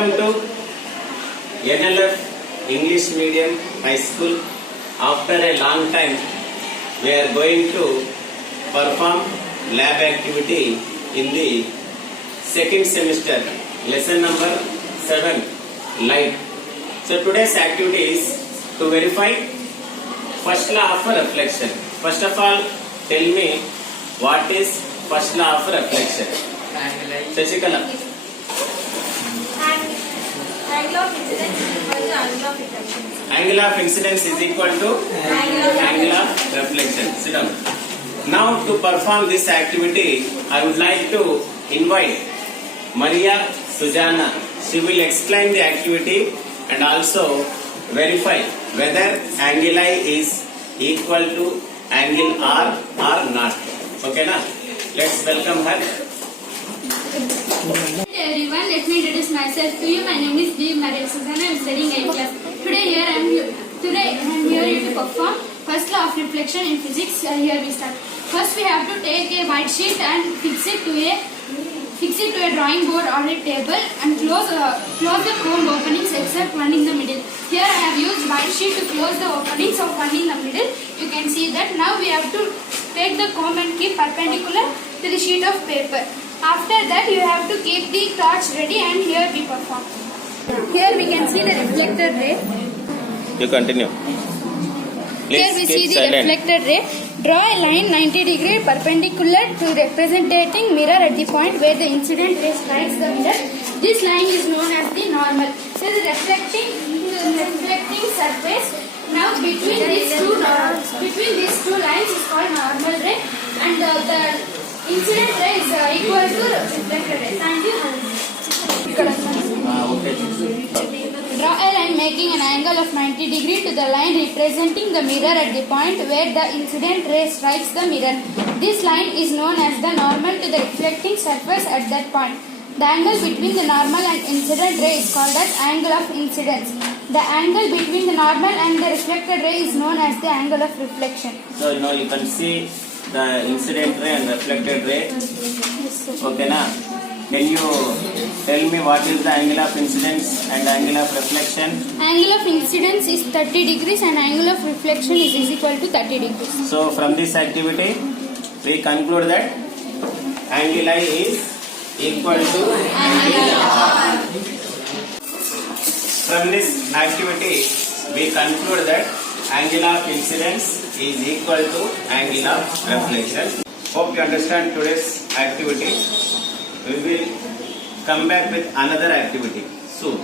Welcome to NLF English Medium High School. After a long time, we are going to perform lab activity in the second semester, lesson number 7, light. So today's activity is to verify first law of reflection. First of all, tell me what is first law of reflection. Shashikala. Angle of incidence is equal to angle of reflection. Sit down. Now to perform this activity, I would like to invite Maria Sujana. She will explain the activity and also verify whether angle I is equal to angle R or not. Okay na? Let's welcome her. Hey everyone, let me introduce myself to you. My name is B. Maria Sujana. I am studying 8th class. Today I am here to perform first law of reflection in physics. Here we start. First we have to take a white sheet and fix it to a drawing board or a table and close the cone openings except one in the middle. Here I have used white sheet to close the openings of one in the middle. You can see that. Now we have to take the comb and keep perpendicular to the sheet of paper. After that you have to keep the torch ready and here we perform. Here we can see the reflected ray. You continue. Here we see the reflected ray. Draw a line 90 degrees perpendicular to representing mirror at the point where the incident ray strikes the mirror. This line is known as the normal. So the reflecting surface. Now between these two lines is called normal ray, and the incident ray is equal to reflected ray. Thank you. Draw a line making an angle of 90 degrees to the line representing the mirror at the point where the incident ray strikes the mirror. This line is known as the normal to the reflecting surface at that point. The angle between the normal and incident ray is called as angle of incidence. The angle between the normal and the reflected ray is known as the angle of reflection. So now you can see the incident ray and reflected ray. Okay na? Can you tell me what is the angle of incidence and angle of reflection? Angle of incidence is 30 degrees and angle of reflection is equal to 30 degrees. So from this activity, we conclude that angle I is equal to angle R. From this activity, we conclude that angle of incidence is equal to angle of reflection. Hope you understand today's activity. We will come back with another activity soon.